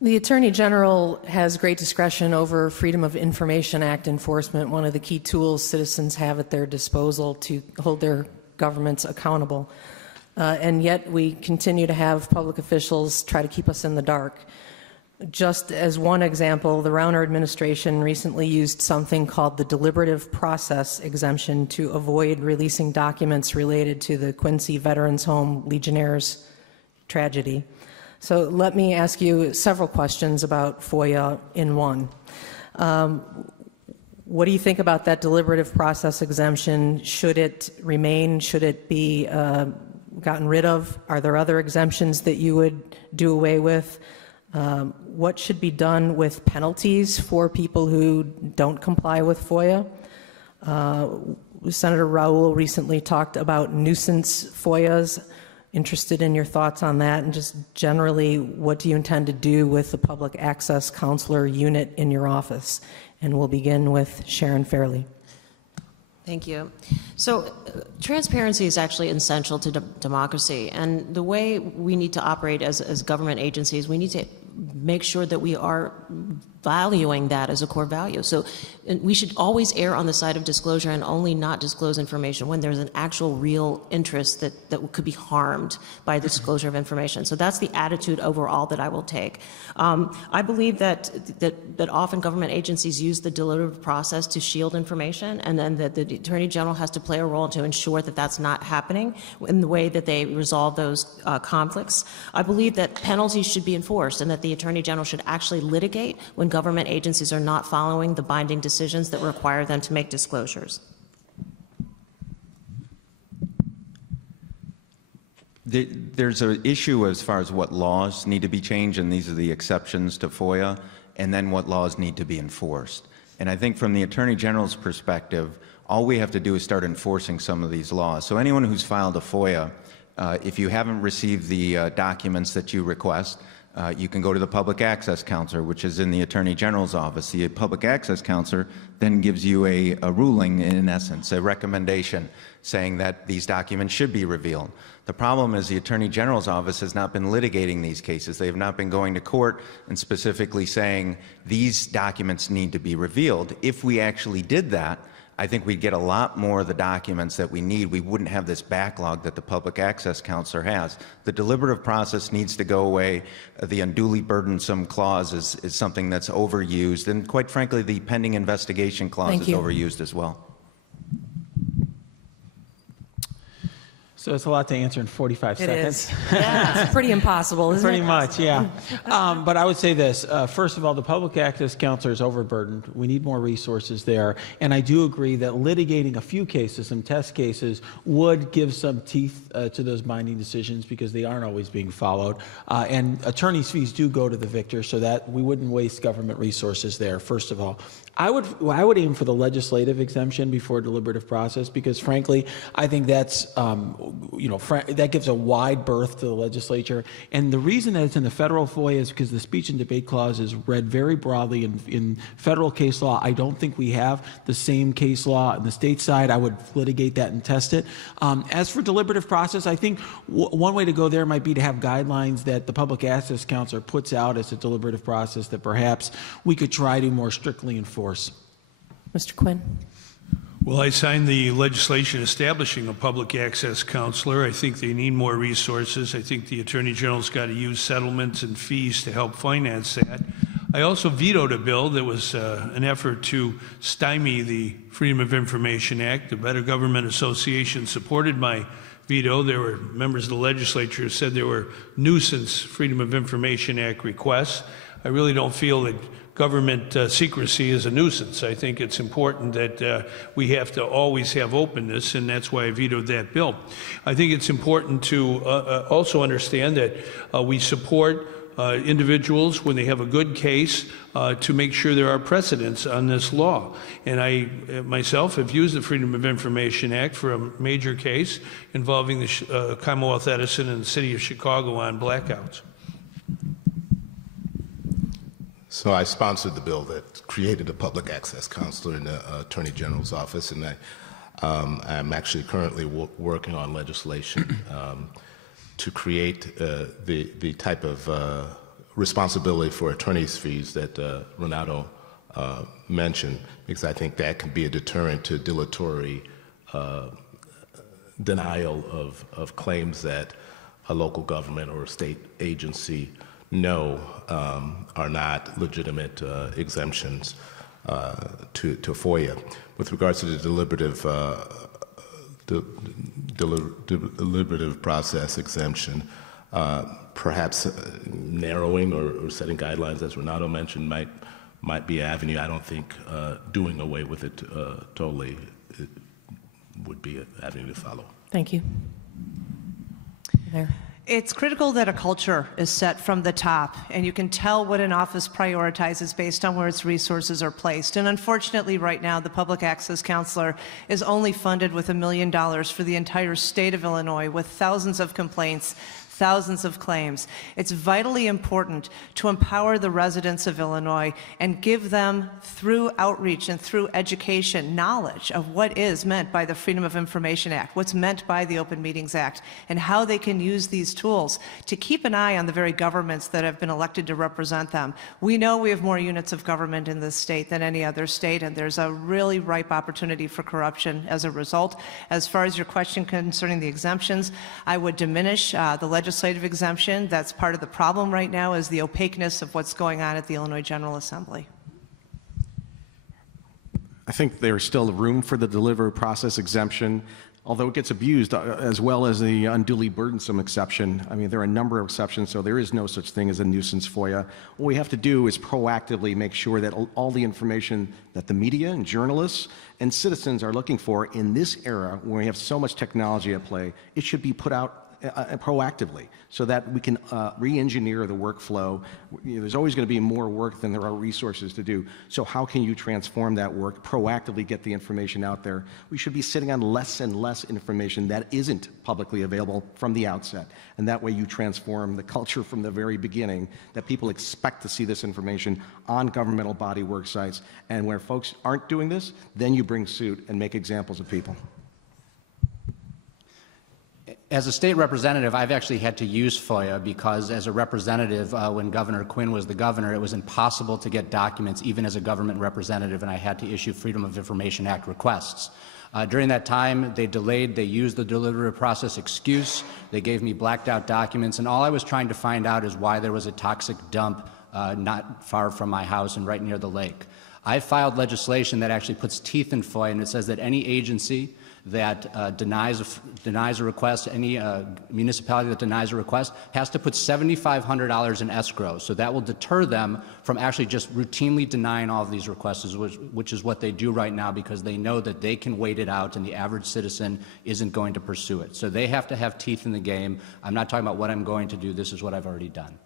The Attorney General has great discretion over Freedom of Information Act enforcement, one of the key tools citizens have at their disposal to hold their governments accountable. And yet we continue to have public officials try to keep us in the dark. Just as one example, the Rauner administration recently used something called the deliberative process exemption to avoid releasing documents related to the Quincy Veterans Home Legionnaires tragedy. So let me ask you several questions about FOIA in one. What do you think about that deliberative process exemption? Should it remain? Should it be gotten rid of? Are there other exemptions that you would do away with? What should be done with penalties for people who don't comply with FOIA? Senator Raoul recently talked about nuisance FOIAs. Interested in your thoughts on that, and just generally, what do you intend to do with the public access counselor unit in your office? And we'll begin with Sharon Fairley. Thank you. So transparency is actually essential to democracy, and the way we need to operate as government agencies, we need to make sure that we are valuing that as a core value. So we should always err on the side of disclosure and only not disclose information when there's an actual real interest that could be harmed by the disclosure of information. So that's the attitude overall that I will take. I believe that often government agencies use the deliberative process to shield information, and then that the Attorney General has to play a role to ensure that that's not happening in the way that they resolve those conflicts. I believe that penalties should be enforced and that the Attorney General should actually litigate when government agencies are not following the binding decisions that require them to make disclosures. There's an issue as far as what laws need to be changed, and these are the exceptions to FOIA, and then what laws need to be enforced. And I think from the Attorney General's perspective, all we have to do is start enforcing some of these laws. So anyone who's filed a FOIA, if you haven't received the documents that you request, you can go to the Public Access Counselor, which is in the Attorney General's office. The Public Access Counselor then gives you a ruling, in essence, a recommendation saying that these documents should be revealed. The problem is the Attorney General's office has not been litigating these cases. They have not been going to court and specifically saying these documents need to be revealed. If we actually did that, I think we'd get a lot more of the documents that we need. We wouldn't have this backlog that the Public Access Counselor has. The deliberative process needs to go away. The unduly burdensome clause is something that's overused. And quite frankly, the pending investigation clause is overused as well. So it's a lot to answer in 45 seconds. It is. Yeah, it's pretty impossible, isn't it? Pretty much, yeah. But I would say this. First of all, the Public Access Counselor is overburdened. We need more resources there. And I do agree that litigating a few cases, some test cases, would give some teeth to those binding decisions because they aren't always being followed. And attorney's fees do go to the victor so that we wouldn't waste government resources there, first of all. I would aim for the legislative exemption before deliberative process because, frankly, I think that's that gives a wide berth to the legislature. And the reason that it's in the federal FOIA is because the speech and debate clause is read very broadly in federal case law. I don't think we have the same case law on the state side. I would litigate that and test it. As for deliberative process, I think one way to go there might be to have guidelines that the Public Access Counselor puts out as a deliberative process that perhaps we could try to more strictly enforce. Mr. Quinn. Well, I signed the legislation establishing a public access counselor. I think they need more resources. I think the Attorney General's got to use settlements and fees to help finance that. I also vetoed a bill that was an effort to stymie the Freedom of Information Act. The Better Government Association supported my veto. There were members of the legislature who said there were nuisance Freedom of Information Act requests. I really don't feel that government secrecy is a nuisance. I think it's important that we have to always have openness, and that's why I vetoed that bill. I think it's important to also understand that we support individuals when they have a good case to make sure there are precedents on this law. And I myself have used the Freedom of Information Act for a major case involving the Commonwealth Edison and the City of Chicago on blackouts. So I sponsored the bill that created a public access counselor in the Attorney General's office, and I'm actually currently working on legislation to create the type of responsibility for attorney's fees that Renato mentioned, because I think that can be a deterrent to dilatory denial of claims that a local government or a state agency know are not legitimate exemptions to FOIA. With regards to the deliberative process exemption, perhaps narrowing or setting guidelines, as Renato mentioned, might be an avenue. I don't think doing away with it totally would be an avenue to follow. Thank you. There. It's critical that a culture is set from the top, and you can tell what an office prioritizes based on where its resources are placed. And unfortunately, right now, the Public Access Counselor is only funded with $1 million for the entire state of Illinois, with thousands of complaints, thousands of claims. It's vitally important to empower the residents of Illinois and give them, through outreach and through education, knowledge of what is meant by the Freedom of Information Act, what's meant by the Open Meetings Act, and how they can use these tools to keep an eye on the very governments that have been elected to represent them. We know we have more units of government in this state than any other state, and there's a really ripe opportunity for corruption as a result. As far as your question concerning the exemptions, I would diminish the legislative exemption. That's part of the problem right now, is the opaqueness of what's going on at the Illinois General Assembly. I think there's still room for the deliberative process exemption, although it gets abused, as well as the unduly burdensome exception. I mean, there are a number of exceptions, so there is no such thing as a nuisance FOIA. What we have to do is proactively make sure that all the information that the media and journalists and citizens are looking for in this era, when we have so much technology at play, it should be put out proactively, so that we can re-engineer the workflow. You know, there's always going to be more work than there are resources to do. So how can you transform that work, proactively get the information out there? We should be sitting on less and less information that isn't publicly available from the outset. And that way you transform the culture from the very beginning, that people expect to see this information on governmental body work sites. And where folks aren't doing this, then you bring suit and make examples of people. As a state representative, I've actually had to use FOIA because as a representative, when Governor Quinn was the governor, it was impossible to get documents even as a government representative, and I had to issue Freedom of Information Act requests. During that time, they delayed, they used the deliberative process excuse, they gave me blacked out documents, and all I was trying to find out is why there was a toxic dump not far from my house and right near the lake. I filed legislation that actually puts teeth in FOIA, and it says that any agency that denies a request, any municipality that denies a request, has to put $7,500 in escrow. So that will deter them from actually just routinely denying all of these requests, which is what they do right now, because they know that they can wait it out and the average citizen isn't going to pursue it. So they have to have teeth in the game. I'm not talking about what I'm going to do. This is what I've already done.